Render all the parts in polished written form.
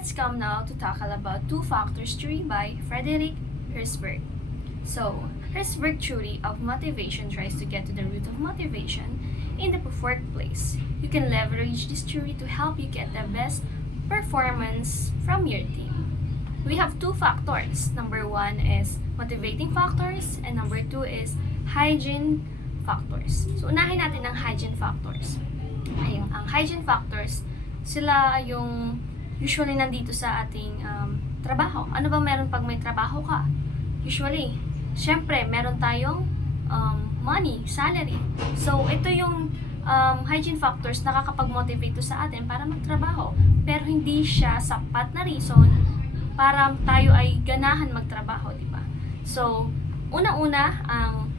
let's come now to tackle about two factors theory by Frederick Herzberg. So, Herzberg theory of motivation tries to get to the root of motivation in the workplace. You can leverage this theory to help you get the best performance from your team. We have two factors. Number one is motivating factors and number two is hygiene factors. So, unahin natin ang hygiene factors. Ayun, ang hygiene factors, sila yung usually nandito sa ating trabaho. Ano ba meron pag may trabaho ka? Usually, syempre, meron tayong money, salary. So, ito yung hygiene factors nakakapag-motivate to sa atin para magtrabaho. Pero hindi siya sapat na reason para tayo ay ganahan magtrabaho, di ba? So, una-una, ang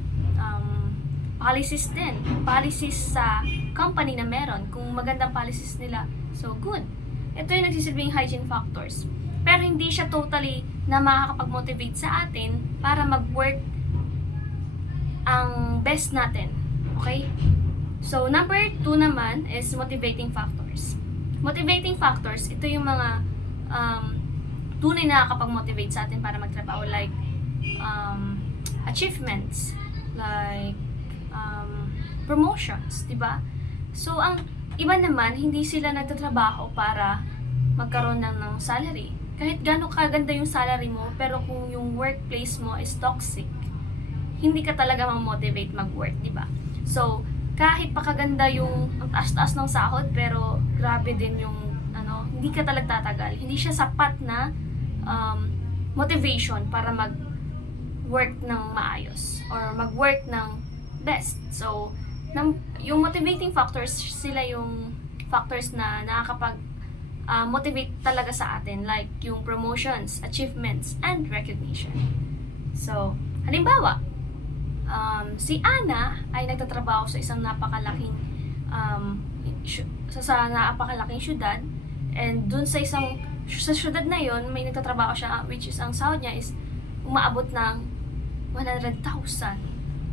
policies din. Policies sa company na meron. Kung magandang policies nila, so good. Ito yung nagsisilbing hygiene factors. Pero hindi siya totally na makakapag-motivate sa atin para mag-work ang best natin. Okay? So, number 2 naman is motivating factors. Motivating factors, ito yung mga tunay na nakakapag-motivate sa atin para magtrabaho, like achievements, like promotions, diba? So, ang iba naman, hindi sila nagtatrabaho para magkaroon ng salary. Kahit gaano kaganda yung salary mo, pero kung yung workplace mo is toxic, hindi ka talaga ma-motivate mag-work, diba? So, kahit pakaganda yung ang taas-taas ng sahod, pero grabe din yung hindi ka talaga tatagal. Hindi siya sapat na motivation para mag-work ng maayos or mag-work ng best. So, yung motivating factors, sila yung factors na nakakapag-motivate talaga sa atin, like yung promotions, achievements, and recognition. So, halimbawa, si Ana ay nagtatrabaho sa isang napakalaking napakalaking syudad, and dun sa syudad na yon may nagtatrabaho siya, which is ang sahod niya is umaabot ng 100,000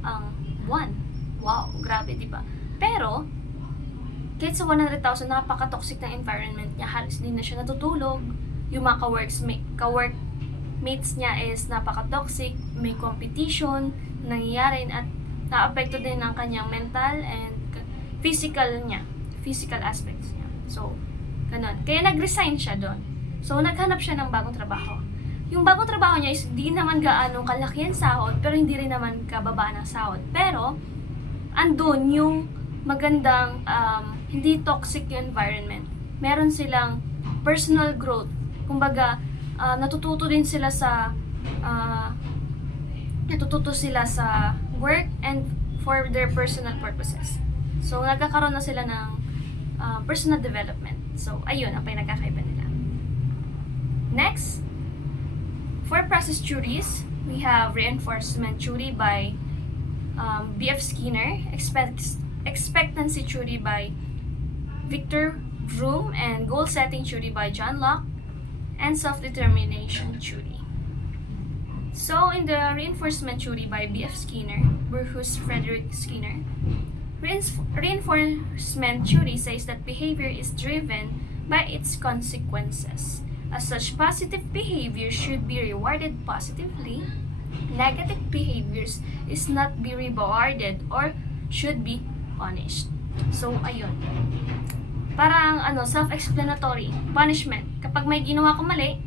ang buwan. Wow, grabe, diba? Pero, kahit sa 100,000, napaka-toxic ng environment niya, halos hindi na siya natutulog, yung mga ka-workmates niya is napaka-toxic, may competition, nangyayari, at na-apekto din ng kanyang mental and physical aspects niya. So, ganun. Kaya nag-resign siya doon. So, naghanap siya ng bagong trabaho. Yung bagong trabaho niya is di naman gaano kalaki ang sahod, pero hindi rin naman kababa ng sahod. Pero, andun yung magandang, hindi toxic yung environment. Meron silang personal growth. Kumbaga, natututo sila sa work and for their personal purposes. So, nagkakaroon na sila ng personal development. So, ayun ang pinagkakaiba nila. Next, for process theories, we have reinforcement theory by B.F. Skinner, expectancy theory by Victor Vroom, and goal-setting theory by John Locke, and self-determination theory. So, in the reinforcement theory by B.F. Skinner versus Frederick Skinner, reinforcement theory says that behavior is driven by its consequences. As such, positive behavior should be rewarded positively. Negative behaviors is not be rewarded or should be punished. So, ayun. Parang self-explanatory. Punishment. Kapag may ginawa ka mali,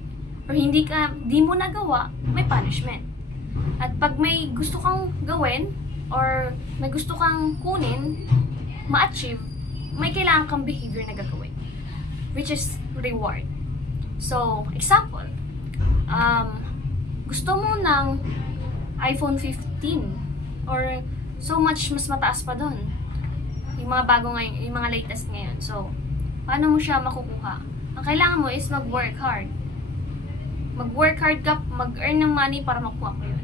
or di mo nagawa, may punishment. At pag may gusto kang gawin, or may gusto kang kunin, ma-achieve, may kailangan kang behavior na gagawin, which is reward. So, example, gusto mo ng iPhone 15 or so much mas mataas pa doon. Yung mga bago ngayon, yung mga latest ngayon. So, paano mo siya makukuha? Ang kailangan mo is mag-work hard. Mag-work hard ka, mag-earn ng money para makuha mo yun.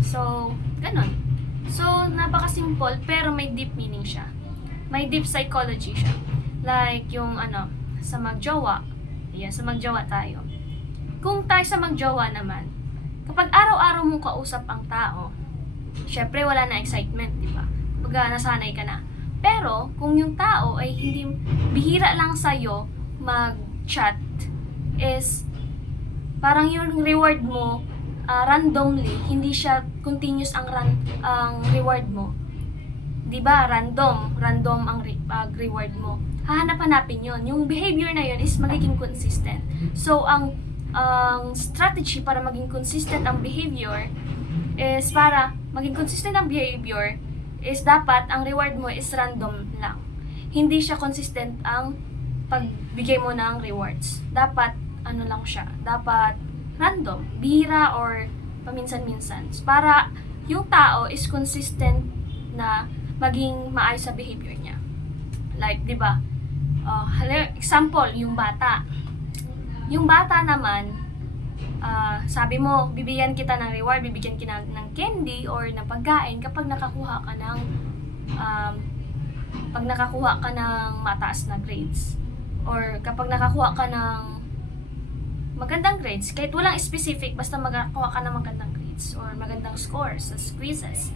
So, ganun. So, napaka-simple pero may deep meaning siya. May deep psychology siya. Like yung sa magjowa. Ayan, sa magjowa tayo. Kung tayo sa magjowa naman, kapag araw-araw mong kausap ang tao, syempre wala na excitement, di ba? Kapag nasanay ka na. Pero, kung yung tao ay hindi, bihira lang sa'yo mag-chat, is parang yung reward mo randomly, hindi siya continuous ang reward mo. 'Di ba? Random ang reward mo. Hahanap-hanapin 'yon. Yung behavior na 'yon is magiging consistent. So ang strategy para maging consistent ang behavior is dapat ang reward mo is random lang. Hindi siya consistent ang pagbigay mo ng rewards. Dapat lang siya. Dapat random, bihira or paminsan-minsan. Para yung tao is consistent na maging maayos sa behavior niya. Like, 'di ba? Example, yung bata. Yung bata naman, sabi mo, bibigyan kita ng reward, bibigyan kita ng candy or ng pagkain kapag nakakuha ka ng mataas na grades. Or kapag nakakuha ka ng magandang grades, kahit walang specific, basta makakuha ka ng magandang grades or magandang scores sa quizzes.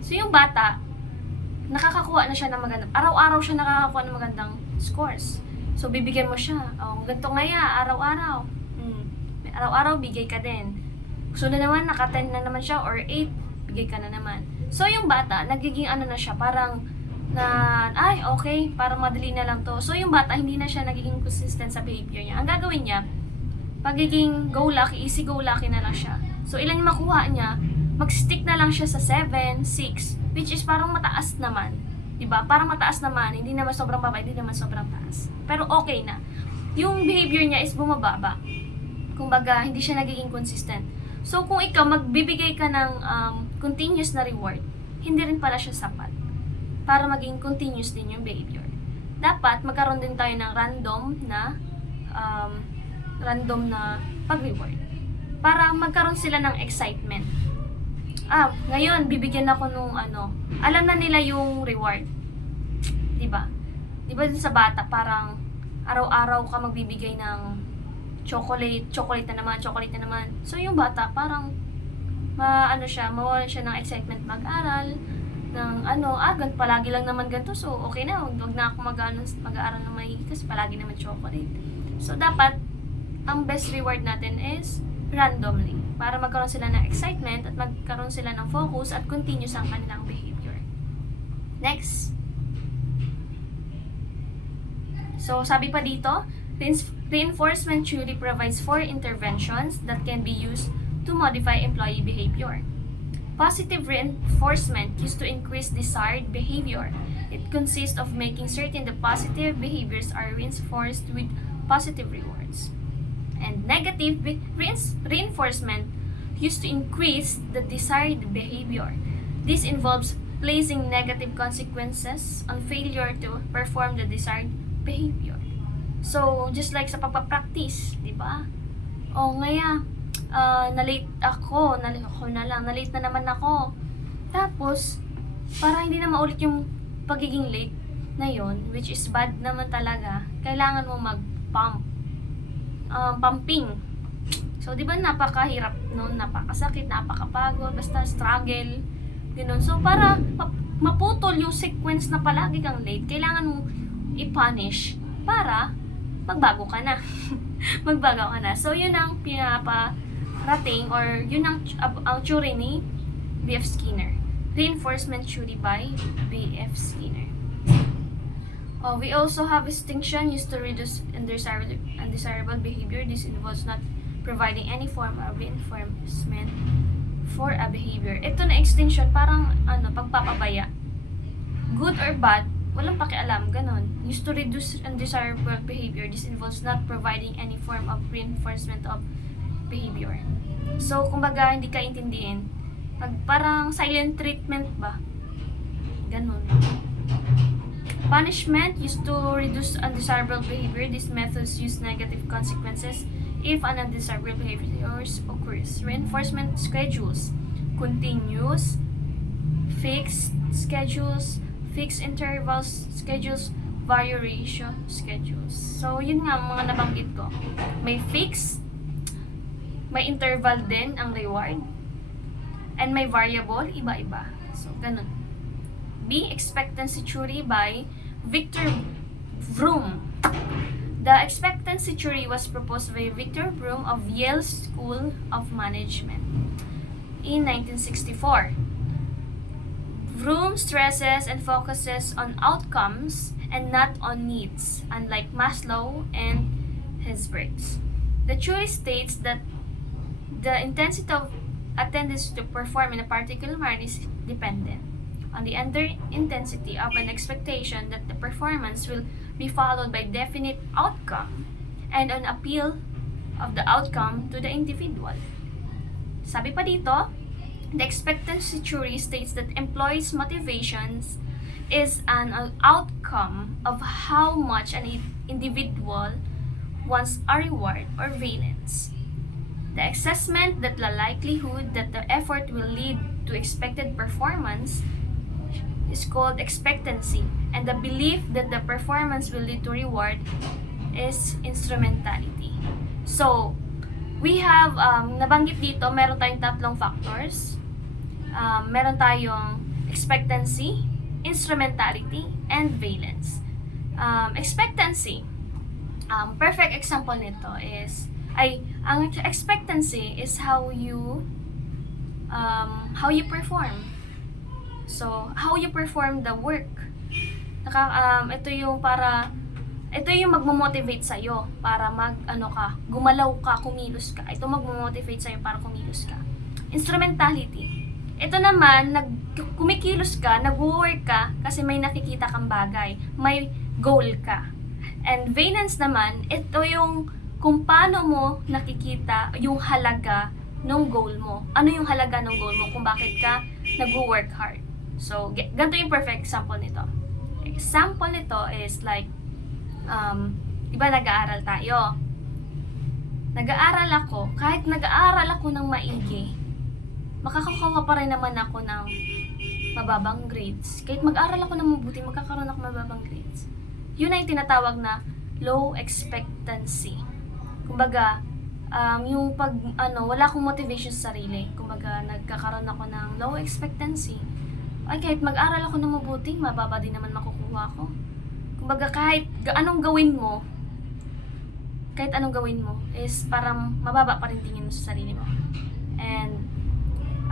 So yung bata, nakakakuha na siya ng magandang, araw-araw siya nakakakuha ng magandang scores. So bibigyan mo siya, ganito nga araw-araw. Araw-araw bigay ka din. Sunod naman, naka 10 na naman siya or 8, bigay ka na naman. So yung bata, nagiging na siya, parang okay, parang madali na lang to. So yung bata, hindi na siya nagiging consistent sa behavior niya. Ang gagawin niya, pagiging easy go lucky na lang siya. So ilan yung makuha niya, mag-stick na lang siya sa 7, 6, which is parang mataas naman. Diba? Parang mataas naman, hindi naman sobrang baba, hindi naman sobrang taas. Pero okay na. Yung behavior niya is bumababa. Kumbaga, hindi siya nagiging consistent. So kung ikaw magbibigay ka ng continuous na reward, hindi rin pala siya sapat para maging continuous din yung behavior. Dapat magkaroon din tayo ng random na pag-reward para magkaroon sila ng excitement. Ngayon bibigyan ako nung alam na nila yung reward. 'Di ba? 'Di ba sa bata parang araw-araw ka magbibigay ng chocolate na naman. So yung bata parang mawalan siya ng excitement mag-aral ng palagi lang naman ganito, so okay na, huwag na ako mag-aaral ng maigi kasi palagi naman chocolate. So dapat ang best reward natin is randomly para magkaroon sila ng excitement at magkaroon sila ng focus at continuous ang kanilang behavior. Next. So sabi pa dito, reinforcement theory provides 4 interventions that can be used to modify employee behavior. Positive reinforcement used to increase desired behavior. It consists of making certain the positive behaviors are reinforced with positive rewards. And negative reinforcement used to increase the desired behavior. This involves placing negative consequences on failure to perform the desired behavior. So, just like sa pagpapractice, di ba? Na-late na naman ako. Tapos, para hindi na maulit yung pagiging late na yon, which is bad naman talaga, kailangan mo pumping. So, di ba napakahirap noon, napakasakit, napakapagod, basta struggle, gano'n. So, para maputol yung sequence na palagi kang late, kailangan mong i-punish para magbago ka na. So, yun ang pinaparating or yun ang theory ni B.F. Skinner. Reinforcement theory by B.F. Skinner. We also have extinction used to reduce undesirable behavior. This involves not providing any form of reinforcement for a behavior. Ito na extinction, parang pagpapabaya. Good or bad, walang pakialam, ganon. Used to reduce undesirable behavior. This involves not providing any form of reinforcement of behavior. So, kumbaga, hindi ka intindihin. Parang silent treatment ba? Ganon. Punishment used to reduce undesirable behavior. These methods use negative consequences if an undesirable behavior occurs. Reinforcement schedules, continuous, fixed schedules, fixed intervals schedules, variation schedules. So, yun nga mga nabanggit ko. May fixed, may interval din ang reward, and may variable, iba-iba. So, ganun. B. Expectancy theory by Victor Vroom. The expectancy theory was proposed by Victor Broom of Yale School of Management in 1964. Broom stresses and focuses on outcomes and not on needs, unlike Maslow and Herzberg's. The theory states that the intensity of attendance to perform in a particular manner is dependent on the intensity of an expectation that the performance will be followed by definite outcome and an appeal of the outcome to the individual. Sabi pa dito, the expectancy theory states that employees' motivations is an outcome of how much an individual wants a reward or valence. The assessment that the likelihood that the effort will lead to expected performance is called expectancy, and the belief that the performance will lead to reward is instrumentality. So, we have, nabanggit dito, meron tayong tatlong factors. Meron tayong expectancy, instrumentality, and valence. Expectancy, perfect example nito is, ang expectancy is how you perform. So, how you perform the work. Ito yung magmo-motivate sa'yo para gumalaw ka, kumilos ka. Ito magmo-motivate sa'yo para kumilos ka. Instrumentality. Ito naman, kumikilos ka, nag-work ka kasi may nakikita kang bagay. May goal ka. And valence naman, ito yung kung paano mo nakikita yung halaga ng goal mo. Ano yung halaga ng goal mo kung bakit ka nag-work hard. So, ganito yung perfect example nito. Example nito is like, diba nag-aaral tayo? Nag-aaral ako, kahit nag-aaral ako ng maigi, makakakuha pa rin naman ako ng mababang grades. Kahit mag-aaral ako ng mabuti, magkakaroon ako mababang grades. Yun ay tinatawag na low expectancy. Kumbaga, yung wala akong motivation sa sarili. Kumbaga, nagkakaroon ako ng low expectancy. Ay, kahit mag-aral ako ng mabuti, mababa din naman makukuha ko. Kumbaga, kahit anong gawin mo, is parang mababa pa rin tingin mo sa sarili mo. And,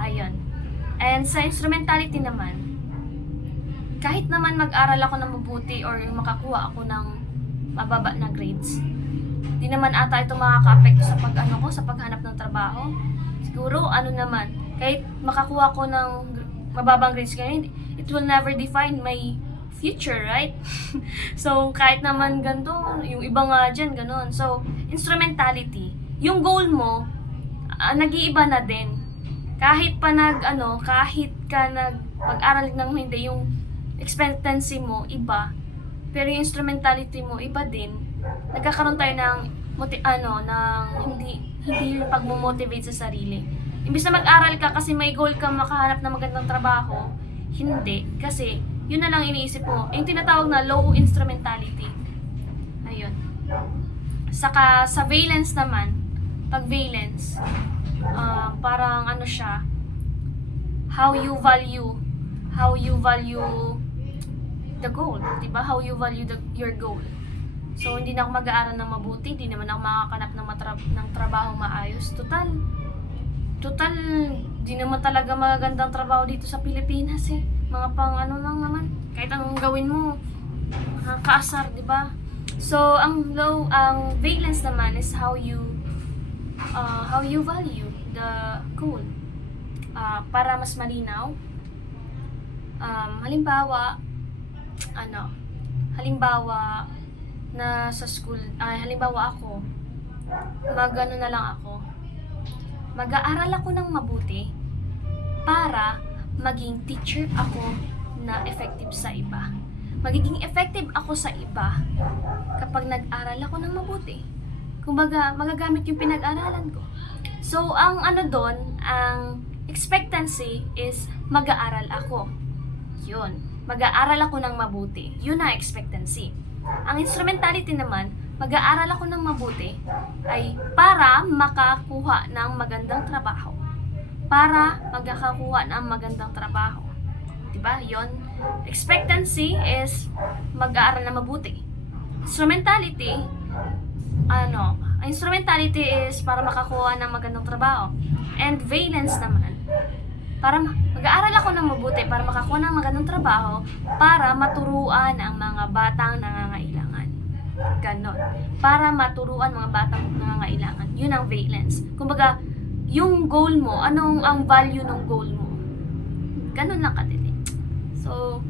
ayun. And sa instrumentality naman, kahit naman mag-aral ako ng mabuti or makakuha ako ng mababa na grades, di naman ata ito makaka-apekto sa sa paghanap ng trabaho. Siguro, kahit makakuha ko ng mababang grades ngayon, it will never define my future, right? So, kahit naman ganito, yung iba nga dyan, ganun. So, instrumentality, yung goal mo, nag-iiba na din. Kahit pa kahit ka pag-aral ng hindi, yung expectancy mo, iba. Pero yung instrumentality mo, iba din. Nagkakaroon tayo ng hindi pag-motivate sa sarili. Imbis na mag-aral ka kasi may goal ka makahanap ng magandang trabaho, hindi. Kasi, yun na lang iniisip mo. Yung tinatawag na low instrumentality. Ayun. Saka, sa valence naman, pag valence, parang siya, how you value the goal. Diba? How you value your goal. So, hindi na ako mag-aaral ng mabuti, hindi naman ako makakanap ng trabaho maayos. Total, di naman talaga magagandang trabaho dito sa Pilipinas eh. Mga lang naman. Kahit anong gawin mo, kaasar, di ba? So, ang valence naman is how you value the goal. Para mas malinaw, halimbawa na sa school, halimbawa ako, mag-aaral ako ng mabuti para maging teacher ako na effective sa iba. Magiging effective ako sa iba kapag nag-aral ako ng mabuti. Kumbaga, magagamit yung pinag-aralan ko. So, ang ang expectancy is mag-aaral ako. Yun. Mag-aaral ako ng mabuti. Yun na expectancy. Ang instrumentality naman, mag-aaral ako ng mabuti ay para makakuha ng magandang trabaho. Para magkakakuha ng magandang trabaho. Diba? Yon. Expectancy is mag-aaral na mabuti. Instrumentality, ang instrumentality is para makakuha ng magandang trabaho. And valence naman, para mag-aaral ako ng mabuti para makakuha ng magandang trabaho para maturuan ang mga batang nangangailangan. Ganon. Para maturuan mga batang nangangailangan. Yun ang valence. Kumbaga, yung goal mo, anong ang value ng goal mo? Ganon lang kadili. So,